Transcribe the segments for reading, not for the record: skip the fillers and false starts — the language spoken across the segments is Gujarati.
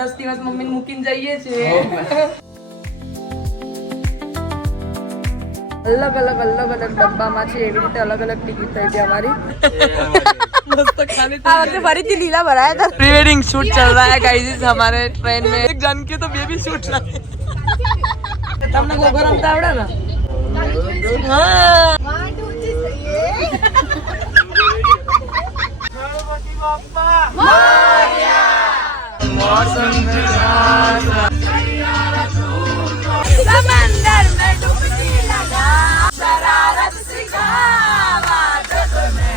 10 દિવસ મમ્મીને મૂકીને જઈએ છીએ. અલગ અલગ ડબ્બામાં છે, એવી રીતે અલગ અલગ ટિકિટ થઈ છે અમારી. फरीदी लीला बनाया था. प्री वेडिंग शूट चल रहा है गाइस हमारे ट्रेन में. एक जन के तो बेबी शूट रहा है. તમને ગોગો રમતા આવડે ને? હા. ગણપતિ બાપ્પા મોરયા. मौसम समंदर में डुबकी लगा शरारत सिखावा जग में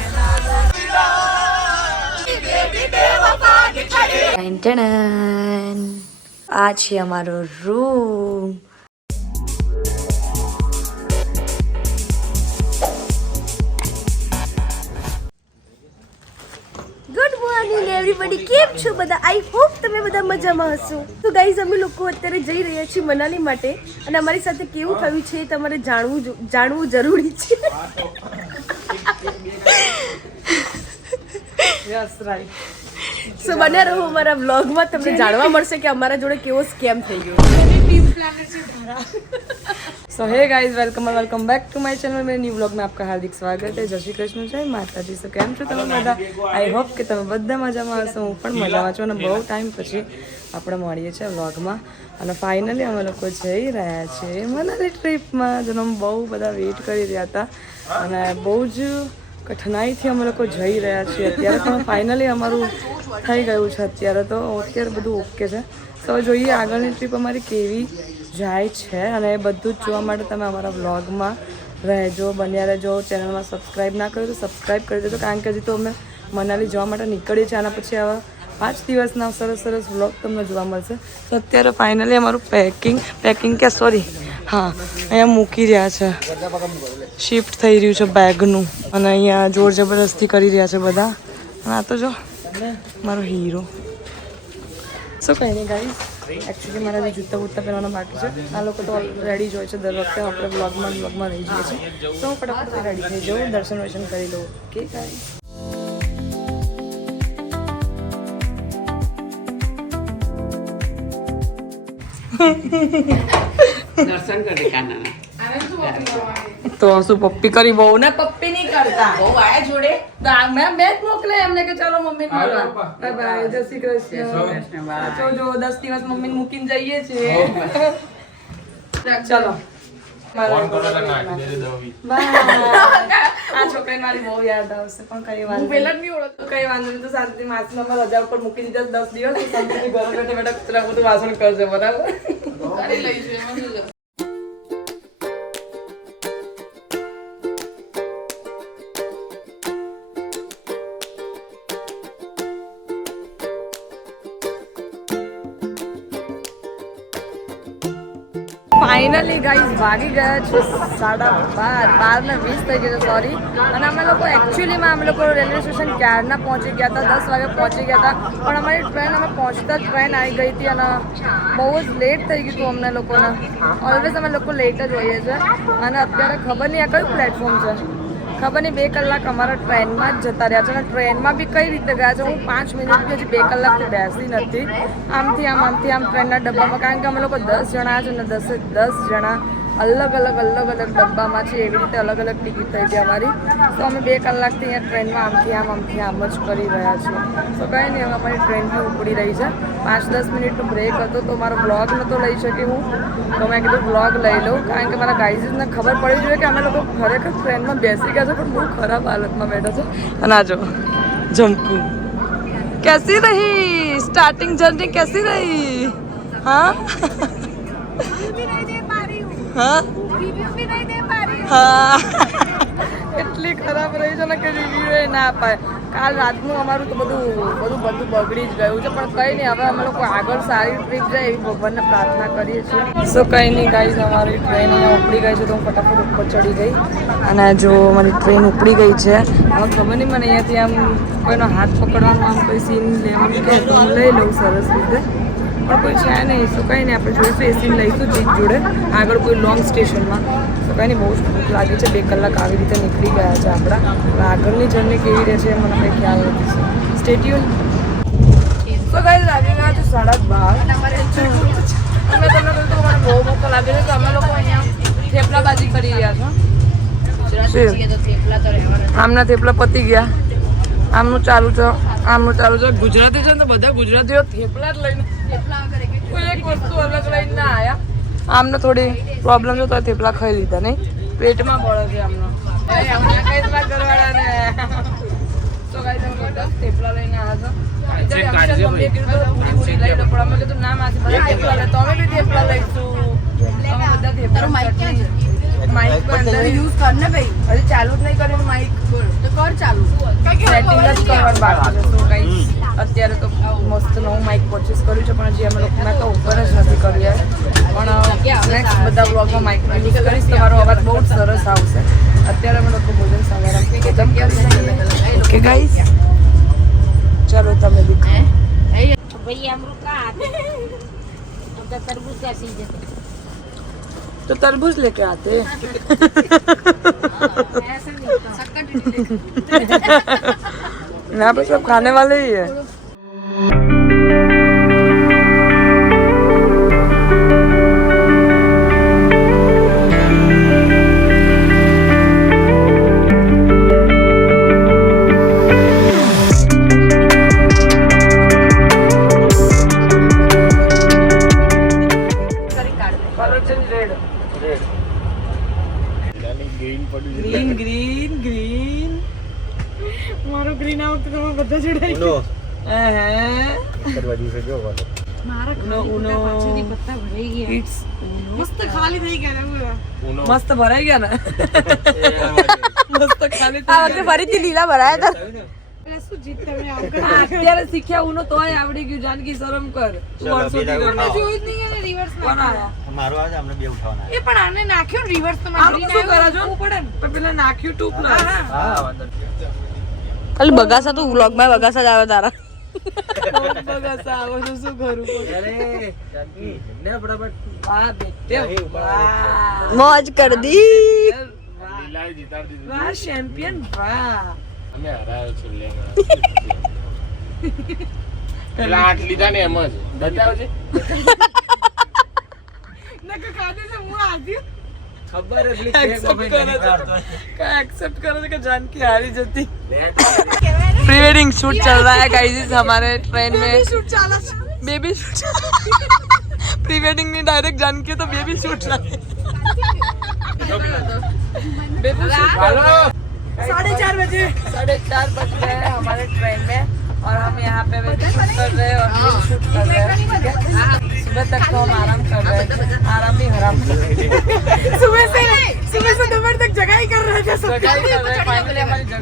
આ છે અમારો રૂમ. ગુડ મોર્નિંગ એવરીબડી, કેમ છો બધા? આઈ હોપ તમે બધા મજામાં હશો. તો ગાઈઝ અમે લોકો અત્યારે જઈ રહ્યા છીએ મનાલી માટે, અને અમારી સાથે કેવું થયું છે તમારે જાણવું જરૂરી છે. Yes right. સો બને રહો અમારા વ્લોગમાં, તમને જાણવા મળશે કે અમારા જોડે કેવો સ્કેમ થઈ ગયો. So hey guys, welcome back to my channel. मेरे न्यू व्लॉग में आपका हार्दिक स्वागत है. जय श्री कृष्ण, जय माताजी. सो કેમ છો તમે બધા? આઈ હોપ કે તમે બધા મજામાં હશો. હું પણ મજામાં છું, અને બહુ ટાઈમ પછી આપણે મળીએ છીએ વ્લોગમાં. અને ફાઇનલી અમે લોકો જઈ રહ્યા છીએ મનાલી ટ્રીપમાં, જેનો અમે બહુ બધા વેઇટ કરી રહ્યા હતા, અને બહુ જ કઠિનાઈથી અમે લોકો જઈ રહ્યા છીએ. અત્યારે પણ ફાઇનલી અમારું થઈ ગયું છે. અત્યારે બધું ઓકે છે. તો જોઈએ આગળની ટ્રીપ અમારી કેવી જાય છે, અને એ બધું જ જોવા માટે તમે અમારા વ્લોગમાં રહેજો, બન્યા રહેજો. ચેનલમાં સબસ્ક્રાઈબ ના કર્યું તો સબસ્ક્રાઈબ કરી દેજો, કારણ કે હજી તો અમે મનાલી જવા માટે નીકળીએ છીએ. આના પછી આવા 5 દિવસના સરસ વ્લોગ તમને જોવા મળશે. તો અત્યારે ફાઇનલી અમારું પેકિંગ કે સોરી હા અહીંયા મૂકી રહ્યા છે. શિફ્ટ થઈ રહ્યું છે બેગનું, અને અહીંયા જોર જબરદસ્તી કરી રહ્યા છે બધા. અને આ તો જો મારો હીરો. શું કંઈ નહીં ગાઈસ, એકચ્યુઅલી મારા જે જૂતા બૂતા પહેરવાના બાકી છે. આ લોકો તો રેડી જ હોય છે દર વખતે. આપણે વ્લોગમાં રહી જઈએ છીએ. તો હું ફટાફટ રેડી થઈ જાઉં, દર્શન કરી લઉં. Okay guys. દર્શન કરી કાના તો શું પપ્પી કરી? બહુ ને પપ્પી નહીં કરતા. બહુ આયા જોડે મેં જ મોકલે એમને કે ચાલો મમ્મી મળવા. બાય બાય, જય શ્રી કૃષ્ણ. જો 10 દિવસ મમ્મીને મૂકીને જઈએ છીએ. ચલો આ છોકરીને મારી બહુ યાદ આવશે, પણ કઈ વાંધો નહીં. તો શાંતિ માસમાં રજા ઉપર મૂકી દીધા 10 દિવસ. શાંતિથી ઘરે બેઠા બેઠા બધું વાસણ કરશે, બરાબર? કરી લઈશું. ફાઇનલી ગાઈઝ વાગી ગયા છે 12:20 થઈ ગયા છે, સોરી. અને અમે લોકો એકચ્યુઅલીમાં રેલવે સ્ટેશન ક્યારના પહોંચી ગયા હતા, 10 વાગે પહોંચી ગયા હતા. પણ અમારી ટ્રેન અમે પહોંચતા જ ટ્રેન આવી ગઈ હતી, અને બહુ જ લેટ થઈ ગયું હતું અમને લોકોને. ઓલવેઝ અમે લોકો લેટ જ હોઈએ છીએ. અને અત્યારે ખબર નહીં આ કયું પ્લેટફોર્મ છે, ખબર નહીં. 2 કલાક અમારા ટ્રેનમાં જ જતા રહ્યા છે, અને ટ્રેનમાં બી કઈ રીતે ગયા છે હું 5 મિનિટથી હજી 2 કલાકથી બેસી નથી. આમથી આમ ટ્રેનના ડબ્બામાં, કારણ કે અમે લોકો 10 જણા છે, અને 10 જણા અલગ અલગ ડબ્બામાં છે, એવી રીતે અલગ અલગ ટિકિટ થઈ છે અમારી. તો અમે 2 કલાકથી અહીંયા ટ્રેનમાં આમથી આમ જ કરી રહ્યા છીએ. તો કંઈ નહીં, હવે અમારી ટ્રેન બી ઉપડી રહી છે. 5-10 મિનિટનો બ્રેક હતો, તો મારો બ્લોગ નહોતો લઈ શકી હું, તો મેં કીધું બ્લોગ લઈ લઉં, કારણ કે મારા ગાઈઝને ખબર પડી જોઈએ કે અમે લોકો ખરેખર ટ્રેનમાં બેસી ગયા છે, પણ બહુ ખરાબ હાલતમાં બેઠા છે. અને આ જો જમકુ, કેસી રહી સ્ટાર્ટિંગ જર્ની, કેસી રહી? हाँ हाँ એટલી ખરાબ રહી છે ને કે રિવ્યુ એ ના અપાય. કાલ રાતનું અમારું તો બધું બગડી જ ગયું છે, પણ કંઈ નહીં, હવે અમે લોકો આગળ સારી ટ્રીપ જાય એવી ભગવાનને પ્રાર્થના કરીએ છીએ. સો કંઈ નહીં ગાઈઝ, અમારી ટ્રેન અહીંયા ઉપડી ગઈ છે, તો હું ફટાફટ ઉપર ચડી ગઈ. અને જો અમારી ટ્રેન ઉપડી ગઈ છે. હવે ખબર નહીં મને અહીંયાથી આમ કોઈનો હાથ પકડવાનો, આમ કોઈ સીન લેવાનું કે તો હું લઈ લઉં સરસ રીતે, પણ કોઈ છે નહીં. શું કંઈ નહીં, આપણે જોઈશું એ સીન લઈશું જીત જોડે આગળ કોઈ લોંગ સ્ટેશનમાં. તો કંઈ નહીં, બહુ જ ભૂખ લાગી છે. 2 કલાક આવી રીતે નીકળી ગયા છે આપણા. આગળની જર્ની કેવી રહે છે મને કંઈ ખ્યાલ નથી. Stay tune. તો ગાઈસ લાગી ગયા છે 12:30 અને તમને કહ્યું તો મને બહુ ભૂખ લાગે છે તો અમે લોકો અહીંયા થેપલાબાજી કરી રહ્યા છો આમના થેપલા પતી ગયા આમનું ચાલુ છે ગુજરાતી છે ને તો બધા ગુજરાતીઓ થેપલા જ લઈને કોઈ એક વસ્તુ અલગ લઈને ના આવ્યા આમને થોડી પ્રોબ્લેમ છે તો થેપલા ખાઈ લીધા નહીં પેટમાં બળે છે આમનો ઘરવાળાને તો ગાઈસ અમે બધા થેપલા લઈને આવ્યા છો મમ્મીએ કીધું પૂરી લઈ લો પણ અમે કીધું ના માસી બધા થેપલા લે તો અમે બી થેપલા લઈશું અમે બધા થેપલા માઇક અંદર યુઝ કર ને ભાઈ હજી ચાલુ જ નહીં કર્યું માઇક તો કર ચાલુ સેટિંગ જ કરવાનું બાકી છે તો ગાઈસ અત્યારે તો મસ્ત નવું માઇક પરચેસ કર્યું છે પણ હજી અમે લોકો મેં તો ઉપર જ નથી કર્યું પણ નેક્સ્ટ બધા બ્લોગમાં માઇક યુઝ કરીશ તમારો અવાજ બહુ જ સરસ આવશે અત્યારે અમે લોકો ભોજન સવારે ઓકે ગાઈસ चलो તમે दिखो भैया हम लोग का आते हैं अब तो तरबूज का सीजन है तो तरबूज लेके आते ऐसा नहीं यहाँ पे सब खाने वाले ही है ગ્રીન મારો ગ્રીન આ વખતે તમે બધા જોડાઈ ઉનો કરવાજી છે જો વાલો મારા ઉનો પાછળથી પત્તા ભરાઈ ગયા ઇટ્સ મસ્ત ખાલી થઈ ગયા ઉનો મસ્ત ભરાઈ ગયા ને મસ્ત ખાલી આ વખતે ફરીથી લીલા ભરાયા હતા શું જીત તમે અત્યારે શીખ્યા ઉનો તોય આવડી ગયું જાનકી શરમ કર તું વર્ષોથી જોયું જ નહીં અને રિવર્સ ના મારો આજે આપણે બે ઉઠાવના એ પણ આને નાખ્યો રિવર્સ તો મારી શું કરો છો પડે ને તો પેલા નાખ્યું ટૂપ ના હા ખાલી બગાસા તું વ્લોગ માં બગાસા જ આવે તારા બગાસા આવો તો શું કરું અરે જાનકી ને ફટાફટ વાહ બેટે વાહ મોજ કર દી લીલા જીતાર દીધું વાહ ચેમ્પિયન વાહ અમે હરાયો છે લેંગા લાટ લીધા ને એમ જ બતાવજે નકે ખાને से मुंह आती खबर है एक्सेप्ट करो कि जानकी हारी जती प्री वेडिंग शूट चल रहा है गाइस हमारे ट्रेन में शूट चला बेबी शूट प्री वेडिंग नहीं डायरेक्ट जानकी तो बेबी शूट रहा है बेबी शूट 4:30 बजे 4:30 बज रहे हैं हमारे ट्रेन में और हम यहाँ पे शूट कर रहे हैं और शूट कर रहे हैं सुबह तक तो हम आराम कर रहे हैं आराम भी हराम कर रहे हैं सुबह से दोपहर तक जगह ही कर रहे थे फाइनली हमारी जगह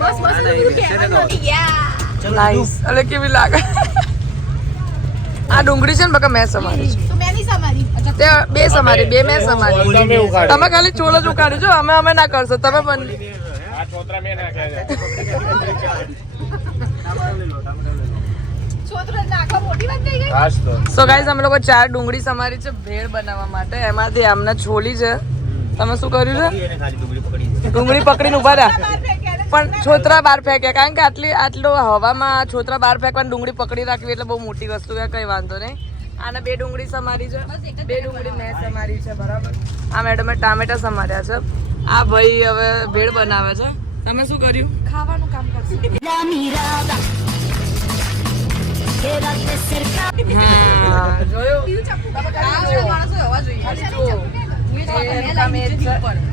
नाइस अरे કેવી લાગે આ ડુંગળી છે ને બકા મેં સમારી છે तो मैं नहीं समारी તે બે સમારી બે મેં સમારી તમે ખાલી ચોળ જ ઉકાળી જો અમે ના કરશો તમે પણ આ છોતરા મેં નાખ્યા છે छोटरा नाका मोटी बन गई સો ગાઈસ અમે લોકો 4 ડુંગળી સમારી છે ભેળ બનાવવા માટે એમાંથી આમને છોલી છે તમે શું કર્યું છે ડુંગળી પકડીને ઉભા રહ્યા પણ છોતરા બહાર ફેંક્યા કારણ કે આટલો હવામાં છોતરા બહાર ફેંકવાની ડુંગળી પકડી રાખવી એટલે બહુ મોટી વસ્તુ છે કઈ વાંધો નહીં આને બે ડુંગળી સમારી છે બે ડુંગળી મેં સમારી છે બરાબર આ મેડમે ટામેટા સમાર્યા છે આ ભાઈ હવે ભેળ બનાવે છે તમે શું કર્યું ખાવાનું કામ કરશો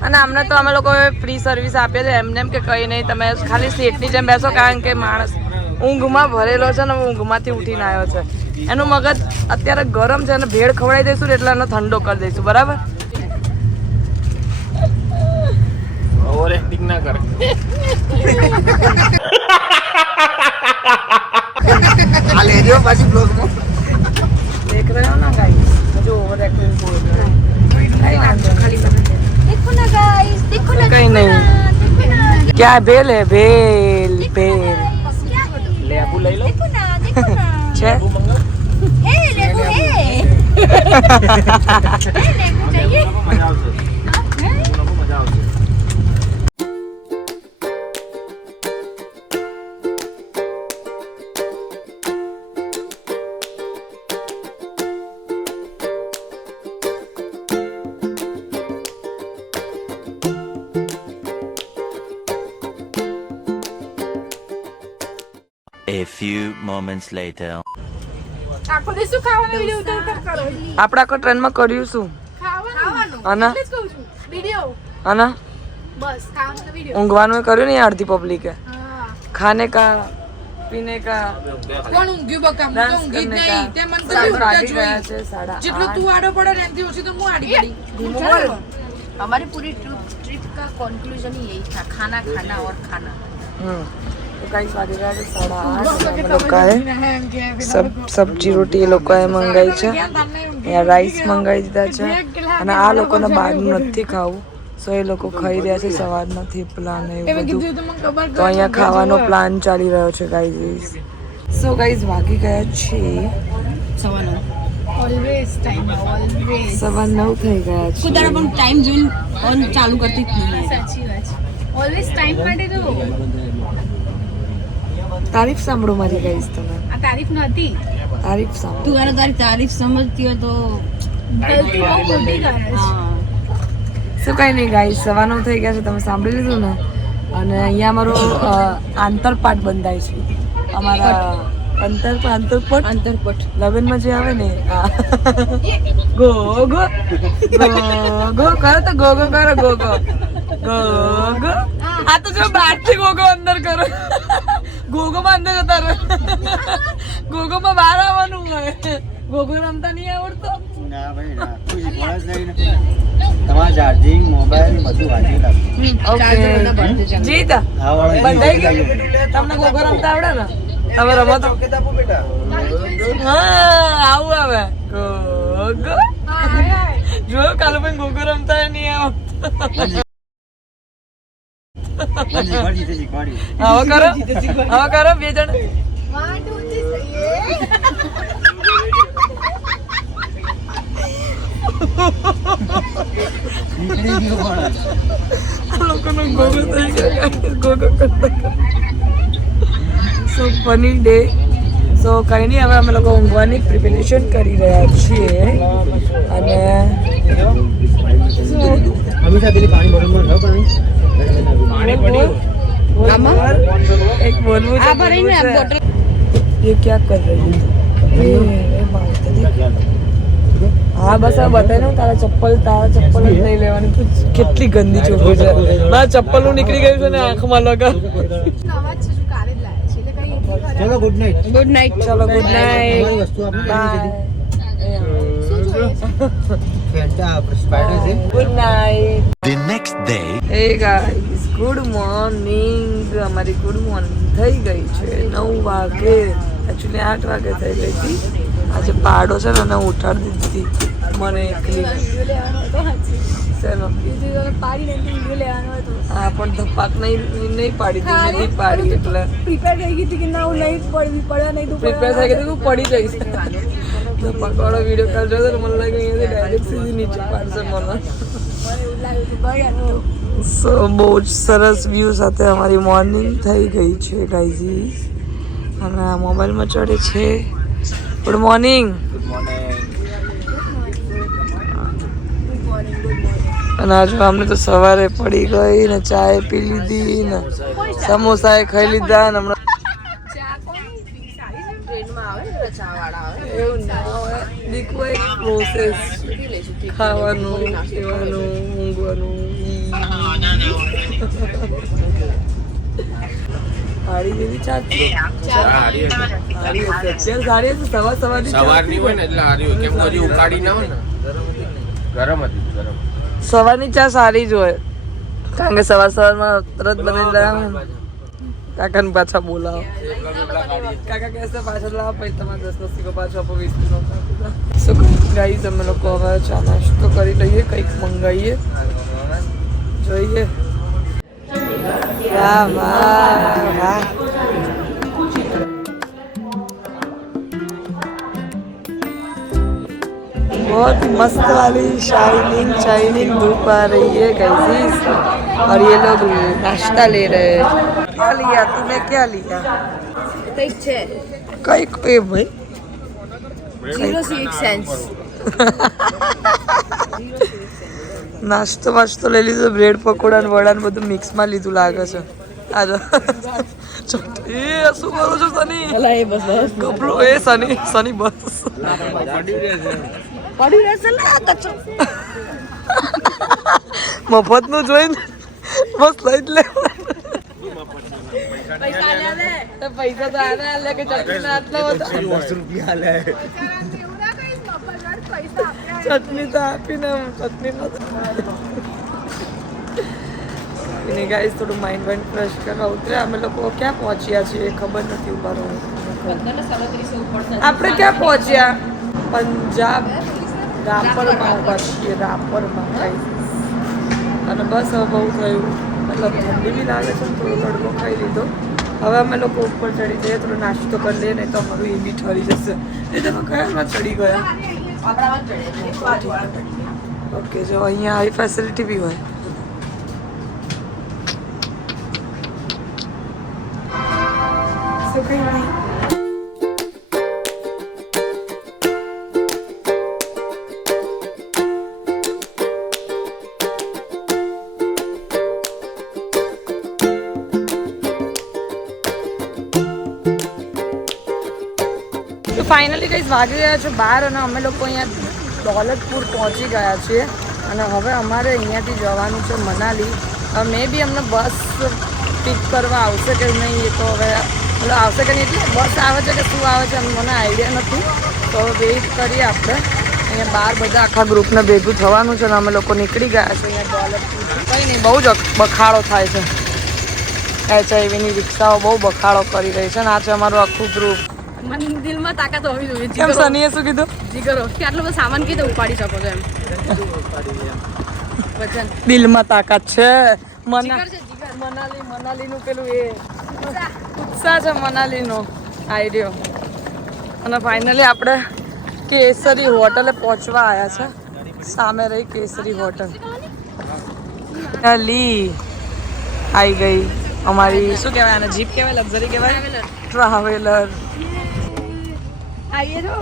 અને અમને તો અમે લોકો ફ્રી સર્વિસ આપીએ છે એમને એમ કે કઈ નહીં તમે ખાલી સીટની જેમ બેસો કારણ કે માણસ ઊંઘમાં ભરેલો છે ને ઊંઘમાંથી ઉઠીને આવ્યો છે એનું મગજ અત્યારે ગરમ છે અને ભેળ ખવડાવી દઈશું ને એટલે એનો ઠંડો કરી દઈશું બરાબર ઓવર એક્ટિંગ ના કર आ ले जो बाजी ब्लॉग में देख रहे हो ना गाइस मुझे ओवर एक्टिंग बोल रहे हैं देखो ना गाइस देखो ना कहीं नहीं क्या बेल है बेल बेल ले आपू ले लो देखो ना छे हे लेबू हे लेबू चाहिए मजा आवશે मजा आवશે A few moments later. આખો દિવસ શું ખાવાનો વિડિયો ઉતાર કરો આપણે આખો ટ્રેનમાં કર્યું શું ખાવાનું આના એટલે જ કહું છું વિડિયો આના બસ ખાવાનું તો વિડિયો ઊંઘવાનું કર્યું ને અડધી પબ્લિકે હા ખાને કા પીને કા કોણ ઊંઘ્યું બકા હું તો ડાન્સ ઊંઘી જ કરને નહીં કા તે મન તો સાત ઉઠતા વાગી ગયા જોઈ છે 8:30 જેટલું તું આડો પડે ને એનાથી ઓછી તો હું આડી પડી हमारी पूरी ट्रिप का कंक्लूजन ही यही था, खाना खाना और खाना। तो गाइस वागे गया है 8:30 हम लोग का है सब सब्जी रोटी ये लोग का है मंगाई છે या રાઈસ મંગાવી દીધા છે અને આ લોકોને બહારનું નથી ખાવું સો એ લોકો ખાઈ રહ્યા છે સવારના થેપલા ને એવું બધું તો અહીંયા ખાવાનો પ્લાન ચાલી રહ્યો છે ગાઈઝ સો ગાઈઝ વાગી ગયા છે ઓલવેઝ ટાઈમ ઓલવેઝ 9:15 થઈ ગયા છે કુદારા પણ ટાઈમ જોઈને ઓન ચાલુ કરતી જ નહીં. સાચી વાત છે ઓલવેઝ ટાઈમ માટે તો તારીફ સાંભળો મારી ગાઈઝ તમે આ તારીફ નહોતી તારીફ સાંભળો તું અરે તારી તારીફ સમજતી હોય તો ગલતી બહુ મોટી કરે છે હા. શું કઈ નહીં ગાઈઝ 9:15 થઈ ગયા છે તમે સાંભળી લીધું ને અને અહીંયા અમારો આંતરપાઠ બંધાય છે અમારા આંતરપટ લગ્નમાં જે આવે ને ગો ગો ગો કરો તો ગો ગો કરો ગો ગો ગો ગો આ તો જો બહારથી ગો ગો અંદર કરો ગોગો માં અંદર જતા રહે ગોગો માં બહાર આવવાનું હોય ગોગો રમતા નહીં આવડતો ના ભાઈ ના કોઈ શીખવાડ જ નહીં તમારા ચાર્જિંગ મોબાઈલ બધું વાંચી રાખો જીતા બંધાઈ ગયું તમને ગોગો રમતા આવડે ને હવે રમો તો હા આવું આવે ગોગો જો કાલે પણ ગોગો રમતા નહીં આવડતો હવે કરો બે જણ લોકોનો ગોગો થઈ ગયો ગોગો કરતા સો ફની ડે સો કઈ નહીં હવે અમે લોકો ઊંઘવાની પ્રિપેરેશન કરી રહ્યા છીએ અને एक बोलूं ये क्या कर रही है हाँ बस अब बताए ना तारा चप्पल જ નહીં લેવાની કેટલી ગંદી ચોખ્ખી છે મારા ચપ્પલ નું નીકળી ગયું છે ને આંખમાં લગા અવાજ છે શું કાલે જ લાવે છે એટલે કઈ એટલી ખરાબ ચલો ગુડ નાઇટ ચલો ગુડ નાઇટ વસ્તુ આપણે શું જોઈએ છે ફેન્ટા સ્પાઈડર છે good night The next day. હે ગાઈસ ગુડ મોર્નિંગ અમારી ગુડ મોર્નિંગ થઈ ગઈ છે 9 વાગે એકચ્યુઅલી 8 વાગે થઈ ગઈ હતી આજે પાડો છે ને એને ઉઠાડી દીધી મને એકલી શેનો પાડીને વિડીયો લેવાનો હતો હા પણ ધપાક નહીં પાડી તી નથી પાડી એટલે પ્રિપેર થઈ ગઈ હતી કે ના હું નહીં પડવી પડ્યા નહીં તું પ્રિપેર થઈ ગઈ તું પડી જઈશ ધપાક વાળો વિડીયો કોલ જોયો તો મને લાગે અહીંયાથી ડાયરેક્ટ સીધી નીચે પાડશે મને સો બહુ જ સરસ વ્યૂ સાથે અમારી મોર્નિંગ થઈ ગઈ છે ગાઈઝ અને આ મોબાઈલમાં ચડે છે ગુડ મોર્નિંગ અને આજે અમને તો સવારે પડી ગઈ ને ચાય પી લીધી ને સમોસા ખાઈ લીધા ને હમણાં એવું ના હોય દીકરો એક પ્રોસેસ ખાવાનું પીવાનું ઊંઘવાનું સારી જેવી ચાલતી સારી હતી સવારની હોય ને એટલે હારી હોય કેમ હજી ઉકાળી ના હોય ને ગરમ હતી ગરમ સવારની ચા સારી જ હોય કારણ કે સવારમાં તરત બની જાય કાકાને પાછા બોલાવો કાકા કહેશે પાછા લાવો પછી તમારે 10 સિક્કો પાછો આપો 20 સો ગાઈઝ અમે લોકો હવે ચા નાસ્તો કરી લઈએ કંઈક મંગાવીએ જોઈએ વાહ વાહ વાહ बहुत मस्त वाली शाइनिंग धूप आ रही है गाइस और ये लोग नाश्ता ले रहे हैं क्या लिया तूने क्या लिया કંઈક છે कई कोई भाई 0 સેન્સ. નાસ્તો લઈ લીધો બ્રેડ પકોડા ને વડા ને બધું મિક્સમાં લીધું લાગે છે આ જો એ શું કરો છો સની? અલા એ બસ બસ કપલો એ સની બસ પડી રહેશે લા કચો મફત નું જોઈને બસ લઈ જ લે પૈસા લે દે તો પૈસા તો આના લે કે ચટણી ના આટલા બધા 10 રૂપિયા લે ચટણી તો આપીને ચટણી નથી ગાઈસ થોડું માઇન્ડ વાઇન્ડ ફ્રેશ કરવા ઉતર્યા અમે લોકો ક્યાં પહોંચ્યા છીએ ખબર નથી ઉભા રહો આપણે ક્યાં પહોંચ્યા પંજાબ રાપરમાં ઉભા છીએ રાપરમાં ગાઈસ અને બસ હવે બહુ થયું મતલબ ઠંડી બી લાગે છે થોડો તડકો ખાઈ લીધો હવે અમે લોકો ઉપર ચડી જઈએ થોડો નાસ્તો કરી લઈએ નહીં તો અમારું એ બી ઠરી જશે એ તમે કયામાં ચડી ગયા ઓકે જો અહીંયા આવી ફેસિલિટી બી હોય કંઈ નહીં ફાઇનલી કંઈ વાગી ગયા છે 12 અને અમે લોકો અહીંયા દોલતપુર પહોંચી ગયા છીએ અને હવે અમારે અહીંયાથી જવાનું છે મનાલી મે બી અમને બસ પિક કરવા આવશે કે નહીં એ તો હવે મતલબ આવશે કે નહીં એટલે બસ આવે છે કે શું આવે છે મને આઈડિયા નથી તો હવે વેઇટ કરીએ આપણે અહીંયા બહાર બધા આખા ગ્રુપને ભેગું થવાનું છે અને અમે લોકો નીકળી ગયા છે અહીંયા દોલતપુર કંઈ નહીં બહુ જ બખાડો થાય છે HIVની રિક્ષાઓ બહુ બખાડો કરી રહી છે અને આ છે અમારું આખું ગ્રુપ મને દિલમાં તાકાત હોવી જોઈએ કેમ સનીએ શું કીધું જીગરો કે આટલો બધો સામાન કીધું ઉપાડી શકો છો એમ વચન દિલમાં તાકાત છે મનાલીનું પેલું એ ઉત્સાહ છે મનાલીનો આઈડિયો અને ફાઇનલી આપણે કેસરી હોટલે પહોંચવા આવ્યા છે સામે રહી કેસરી હોટલ અલી આવી ગઈ અમારી શું કહેવાય આને જીપ કહેવાય લક્ઝરી કહેવાય ટ્રાવેલર આઈએ જો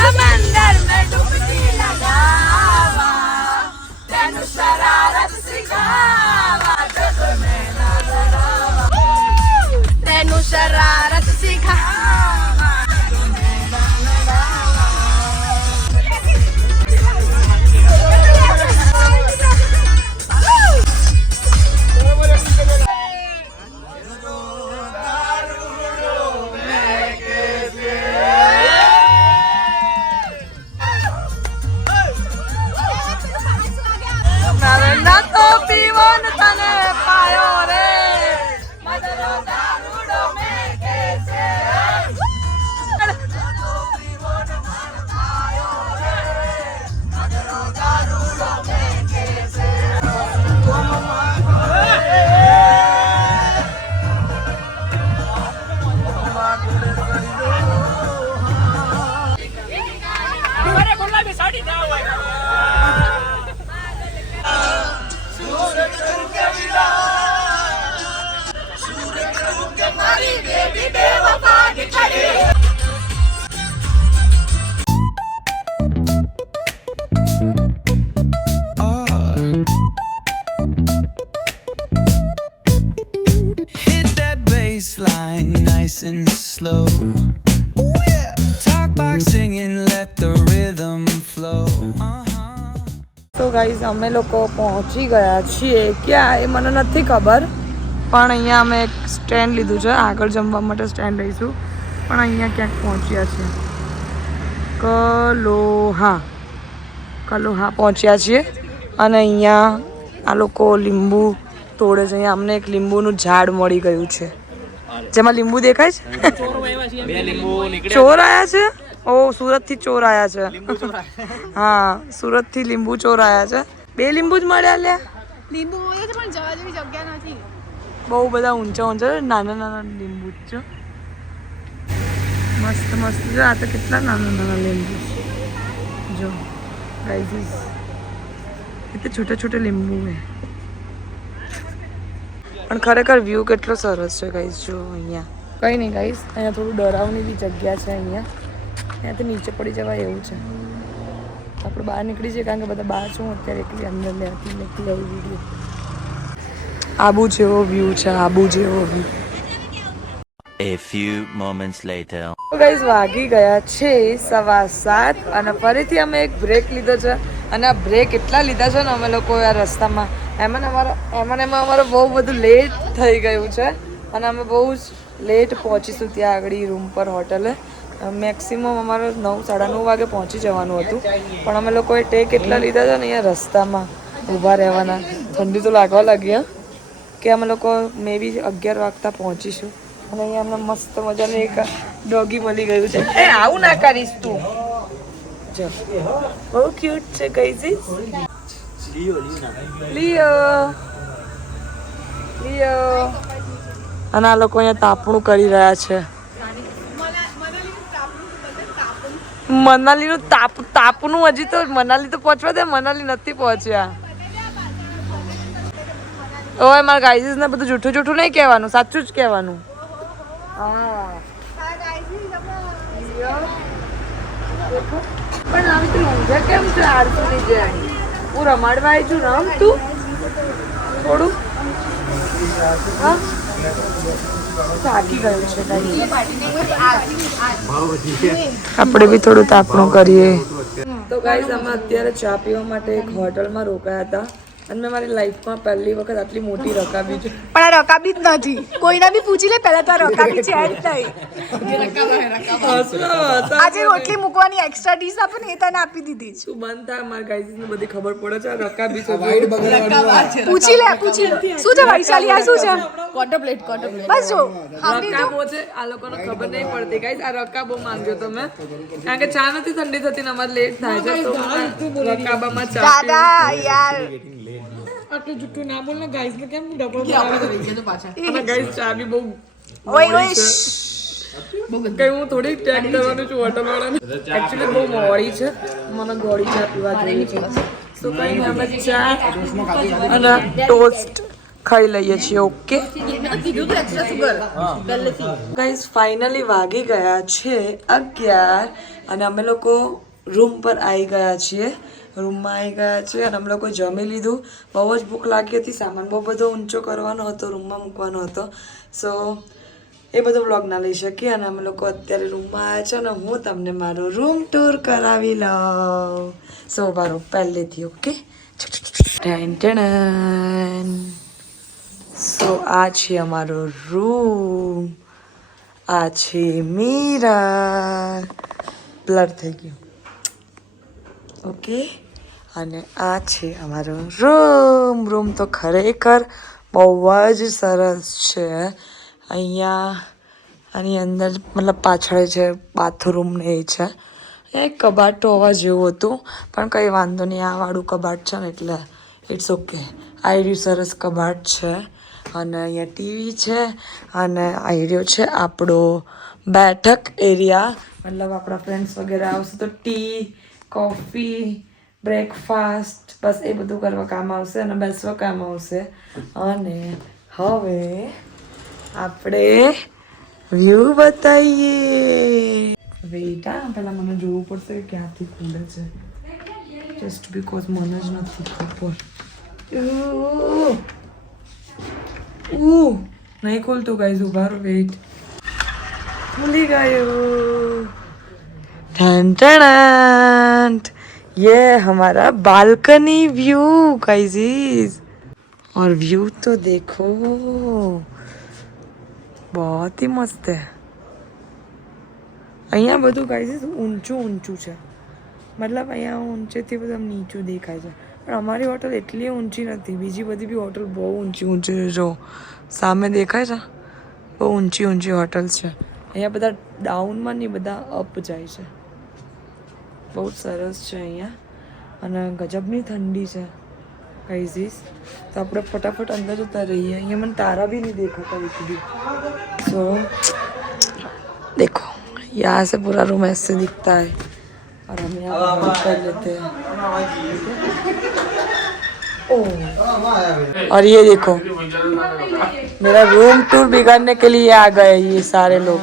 समंदर में डुबकी लगावा तेनु शरारत सिखावा जग में ना डरावा तेनु शरारत सिखावा ના તો પીવો ને તને પાયો રે મદરો દારૂડો મે કેસે Line nice and slow. Ooh, yeah. Talk back singing, let the rhythm flow. તો ગાઈઝ અમે લોકો પહોંચી ગયા છીએ ક્યાં એ મને નથી ખબર પણ અહીંયા અમે એક સ્ટેન્ડ લીધું છે આગળ જમવા માટે સ્ટેન્ડ લઈશું પણ અહીંયા ક્યાંક પહોંચ્યા છીએ કલોહા પહોંચ્યા છીએ અને અહીંયા આ લોકો લીંબુ તોડે છે અહીંયા અમને એક લીંબુનું ઝાડ મળી ગયું છે જેમાં લીંબુ દેખાય છે. ચોર આયા છે. ઓ સુરત થી ચોર આયા છે. હા સુરત થી લીંબુ ચોર આયા છે. 2 લીંબુ જ મળ્યા લ્યા. લીંબુ હોય છે પણ જવા જેવી જગ્યા નથી. બહુ બધા ઊંચા ઊંચા નાના નાના લીંબુ છે. મસ્ત મસ્ત જો આ તો કેટલા નાના નાના લીંબુ છે. જો ગાઈસ इतने छोटे छोटे लींबू है પણ ખરેખર વ્યૂ કેટલો સરસ છે ગાઈસ. જો અહીંયા કંઈ નહીં ગાઈસ, અહીંયા થોડું ડરાવની બી જગ્યા છે. અહીંયાથી નીચે પડી જવાય એવું છે. આપણે બહાર નીકળી જઈએ કારણ કે બધા બહાર છું અત્યારે એકલી અંદર લેતી નીકળી આવી વિડીયો. આબુ જેવો વ્યૂ છે, આબુ જેવો view. A few moments later. તો ગાઈસ વાગી ગયા છે 7:15 અને ફરીથી અમે એક બ્રેક લીધો છે. અને આ બ્રેક એટલા લીધા છે ને અમે લોકો આ રસ્તામાં એમાં અમારે બહુ બધું લેટ થઈ ગયું છે અને અમે બહુ જ લેટ પહોંચીશું ત્યાં આગળ રૂમ પર હોટલે. મેક્સિમમ અમારે 9, 9:30 વાગે પહોંચી જવાનું હતું પણ અમે લોકોએ ટેક એટલા લીધા છે ને અહીંયા રસ્તામાં ઊભા રહેવાના. ઠંડી તો લાગવા લાગી કે અમે લોકો મે બી 11 વાગતા પહોંચીશું. અને અહીંયા અમને મસ્ત મજાનું એક ડોગી મળી ગયું છે. એ આવું ના કરીશ તું. જો બહુ ક્યુટ છે ગાઈસ. લિયો અને આ લોકો અહીંયા તાપણું કરી રહ્યા છે. મનાલીનું તાપનું હજી તો મનાલી તો પહોંચવા દે. મનાલી નથી પહોંચ્યા. ઓય મારા ગાઈસ ને બધું જૂઠું જૂઠું નહીં કહેવાનું, સાચું જ કહેવાનું. પણ આમ તું ઊંઘે કેમ છે આરસુની જેમ? હું રમાડવા આવી છું. રમ તું થોડું. હા થાકી ગયું છે. આપણે બી થોડું તાપણું કરીએ. તો ગાઈસ અમે અત્યારે ચા પીવા માટે એક હોટલમાં રોકાયા હતા અને મેં મારી લાઈફમાં પહેલી વખત આટલી મોટી રકાબી છે. પણ આ રકાબી જ નથી. કોઈને બી પૂછી લે પહેલા તો રકાબી છે જ નહીં. આજે રોટલી મૂકવાની એક્સ્ટ્રા ડીશ આપે ને એ તને આપી દીધી છે. શું બંધ થાય મારા ગાઈસને બધી ખબર પડે છે. આ રકાબી છે. પૂછી લે શું છે વૈશાલી? આ શું છે? કોટો પ્લેટ બસ જો રકાબો છે. આ લોકોને ખબર નહીં પડતી ગાઈસ. આ રકાબો માંગજો તમે કારણ કે ચા નથી ઠંડી થતી ને અમારે લેટ થાય છે તો રકાબામાં ચા દાદા યાર આટલું જુઠ્ઠું ના બોલ ને ગાઈસ ને કેમ ડબલ અને ગાઈસ ચા બી બહુ ઓય કઈ હું થોડી ટેગ કરવાનું છું હોટલ વાળાને. એકચ્યુઅલી બહુ મોડી છે. મને ગોળી ચા પીવા જેવી છે. તો કઈ નહીં અમે ચા અને ટોસ્ટ ખાઈ લઈએ છીએ. ઓકે ગાઈસ ફાઇનલી વાગી ગયા છે 11 અને અમે લોકો રૂમ પર આવી ગયા છીએ. રૂમમાં આવી ગયા છે અને અમે લોકો જમી લીધું. બહુ જ ભૂખ લાગી હતી. સામાન બહુ બધો ઊંચો કરવાનો હતો, રૂમમાં મૂકવાનો હતો. સો એ બધો વ્લોગ ના લઈ શકીએ અને અમે લોકો અત્યારે રૂમમાં આવ્યા છે અને હું તમને મારો રૂમ ટૂર કરાવી લઉં. સો મારો પહેલેથી. ઓકે સો આ છે અમારો રૂમ. આ છે મીરા. બ્લર થઈ ગયું. ઓકે અને આ છે અમારો રૂમ તો ખરેખર બહુ જ સરસ છે. અહીંયા આની અંદર મતલબ પાછળ છે બાથરૂમ ને એ છે. એક કબાટ હોવા જેવું હતું પણ કંઈ વાંધો નહીં. આ વાળું કબાટ છે ને એટલે ઇટ્સ ઓકે. આઈડિયો સરસ કબાટ છે અને અહીંયા ટીવી છે અને આઈડિયો છે આપણો બેઠક એરિયા. મતલબ આપણા ફ્રેન્ડ્સ વગેરે આવશે તો ટી, કોફી, બ્રેકફાસ્ટ બસ એ બધું કરવા કામ આવશે અને બેસવા કામ આવશે. અને હવે આપણે વ્યૂ બતાવીએ. વેટા પહેલાં મને જોવું પડશે કે ક્યાંથી ખુલે છે. જસ્ટ બીકોઝ મને જ નથી ખબર. નહીં ખોલતું ગાઈઝ. ઉભા રહો. વેઇટ. ખુલી ગયું. ये हमारा बालकनी व्यू गाइस. और व्यू तो देखो बहुत ही मस्त है. અહીંયા બધું ગાઈસ ઊંચું છે. મતલબ અહીંયા ઊંચેથી બધું નીચું દેખાય છે પણ અમારી હોટલ એટલી ઊંચી નથી. બીજી બધી બી હોટલ બહુ ઊંચી છે. જો સામે દેખાય છે બહુ ઊંચી ઊંચી હોટલ્સ છે. અહીંયા બધા ડાઉનમાં નહીં, બધા અપ જાય છે. બહુ સરસ છે અહીંયા અને ગજબની ઠંડી છે ગાઈઝ. તો આપણે ફટાફટ અંદર જતા રહીએ. અહીંયા મને તારા भी नहीं દેખાતા एक भी. सो देखो यहाँ से पूरा रूम ऐसे दिखता है और हम यहाँ पर कर लेते हैं. और ये देखो मेरा रूम टूर बिगाड़ने के लिए आ गए ये सारे लोग.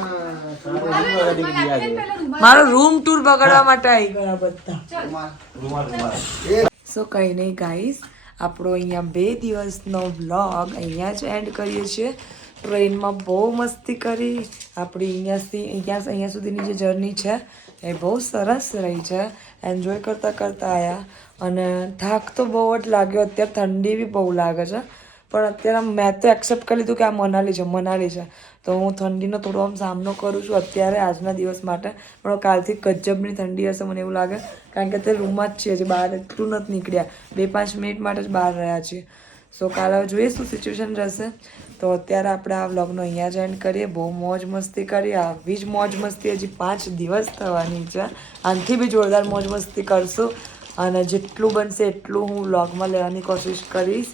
મારો રૂમ ટૂર બગાડવા માટે આવી ગયા બધા. સો કંઈ નહીં ગાઈસ, આપણો અહીંયા 2 દિવસનો વ્લોગ અહીંયા જ એન્ડ કરીએ છીએ. ટ્રેનમાં બહુ મસ્તી કરી. આપણી અહીંયા સુધીની જે જર્ની છે એ બહુ સરસ રહી છે. એન્જોય કરતાં આવ્યા અને થાક તો બહુ જ લાગ્યો. અત્યારે ઠંડી બી બહુ લાગે છે પણ અત્યારે મેં તો એક્સેપ્ટ કરી લીધું કે આ મનાલી છે તો હું ઠંડીનો થોડો આમ સામનો કરું છું અત્યારે આજના દિવસ માટે. પણ કાલથી ગજબની ઠંડી હશે મને એવું લાગે, કારણ કે અત્યારે રૂમમાં જ છીએ, હજી બહાર એટલું નથી નીકળ્યા. 2-5 મિનિટ માટે જ બહાર રહ્યા છીએ. સો કાલે જોઈએ શું સિચ્યુએશન રહેશે. તો અત્યારે આપણે આ વ્લોગનો અહીંયા જ એન્ડ કરીએ. બહુ મોજ મસ્તી કરી. આવી જ મોજ મસ્તી હજી 5 દિવસ થવાની છે. આનાથી બી જોરદાર મોજ મસ્તી કરશું અને જેટલું બનશે એટલું હું વ્લોગમાં લેવાની કોશિશ કરીશ.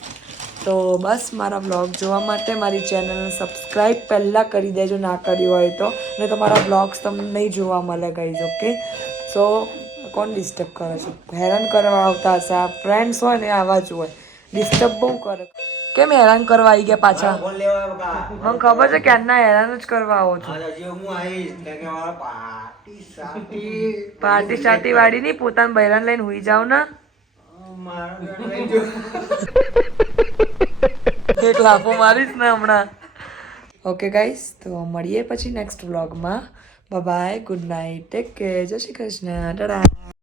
તો બસ મારા વ્લોગ જોવા માટે મારી ચેનલને સબસ્ક્રાઈબ પહેલાં કરી દેજો ના કરી હોય તો, ને તમારા વ્લોગ્સ તમને નહીં જોવા મળે ગાઈઝ. ઓકે, સો કોણ ડિસ્ટર્બ કરે છે? હેરાન કરવા આવતા હશે. આ ફ્રેન્ડ્સ હોય ને આવા જ હોય, ડિસ્ટર્બ બહુ કરે. કેમ હેરાન કરવા આવી ગયા પાછા? મને ખબર છે ક્યારના હેરાન જ કરવા આવો છો. પાર્ટી સાટી વાળી નહીં, પોતાના બૈરાન લઈને હુઈ જાવ ને. એક લાફો મારીશ ને હમણાં. ઓકે ગાઈસ, તો મળીએ પછી નેક્સ્ટ વ્લોગમાં. Bye bye, good night, take care, જય શ્રી કૃષ્ણ, ટાટા.